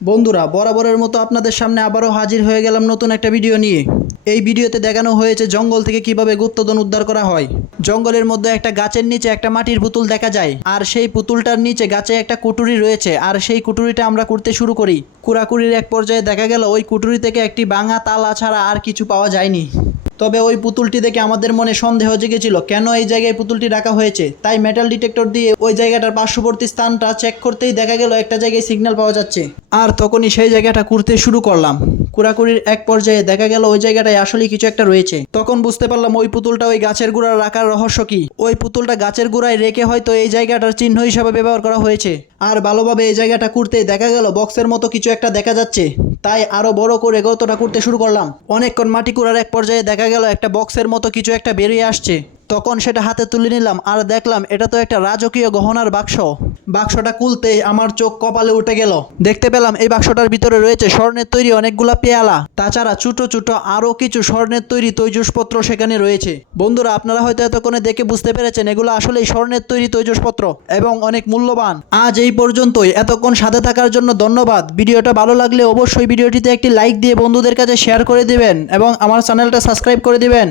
বন্ধুরা, বরাবরের মতো আপনাদের সামনে আবারও হাজির হয়ে গেলাম নতুন একটা ভিডিও নিয়ে। এই ভিডিওতে দেখানো হয়েছে জঙ্গল থেকে কীভাবে গুপ্তধন উদ্ধার করা হয়। জঙ্গলের মধ্যে একটা গাছের নিচে একটা মাটির পুতুল দেখা যায়, আর সেই পুতুলটার নিচে গাছে একটা কুটুরি রয়েছে, আর সেই কুটুরিটা আমরা করতে শুরু করি। কুড়াকুড়ির এক পর্যায়ে দেখা গেল, ওই কুটুরি থেকে একটি ভাঙা তালা ছাড়া আর কিছু পাওয়া যায়নি। তবে ওই পুতুলটি দেখে আমাদের মনে সন্দেহ জেগেছিল, কেন এই জায়গায় পুতুলটি রাখা হয়েছে? তাই মেটাল ডিটেক্টর দিয়ে ওই জায়গাটার পার্শ্ববর্তী স্থানটা চেক করতেই দেখা গেল একটা জায়গায় সিগন্যাল পাওয়া যাচ্ছে। আর তখনই সেই জায়গাটা করতে শুরু করলাম। কুড়াকুড়ির এক পর্যায়ে দেখা গেল ওই জায়গাটায় আসলেই কিছু একটা রয়েছে। তখন বুঝতে পারলাম ওই পুতুলটা ওই গাছের গোড়ায় রাখার রহস্য কি। ওই পুতুলটা গাছের গোড়ায় রেখে হয়তো এই জায়গাটার চিহ্ন হিসাবে ব্যবহার করা হয়েছে। আর ভালোভাবে এই জায়গাটা করতেই দেখা গেল বক্সের মতো কিছু একটা দেখা যাচ্ছে। তাই আরও বড় করে গর্তটা করতে শুরু করলাম। অনেকক্ষণ মাটি কুড়ার এক পর্যায়ে দেখা গেল একটা বক্সের মতো কিছু একটা বেরিয়ে আসছে। তখন সেটা হাতে তুলে নিলাম আর দেখলাম এটা তো একটা রাজকীয় গহনার বাক্স। বাক্সটা খুলতেই আমার চোখ কপালে উঠে গেল। দেখতে পেলাম এই বাক্সটার ভিতরে রয়েছে স্বর্ণের তৈরি অনেকগুলা পেয়ালা। তাছাড়া ছোট ছোট আরও কিছু স্বর্ণের তৈরি তৈজসপত্র সেখানে রয়েছে। বন্ধুরা, আপনারা হয়তো এতক্ষণে দেখে বুঝতে পেরেছেন এগুলো আসলেই স্বর্ণের তৈরি তৈজসপত্র এবং অনেক মূল্যবান। আজ এই পর্যন্তই। এতক্ষণ সাথে থাকার জন্য ধন্যবাদ। ভিডিওটা ভালো লাগলে অবশ্যই ভিডিওটিতে একটি লাইক দিয়ে বন্ধুদের কাছে শেয়ার করে দিবেন এবং আমার চ্যানেলটা সাবস্ক্রাইব করে দিবেন।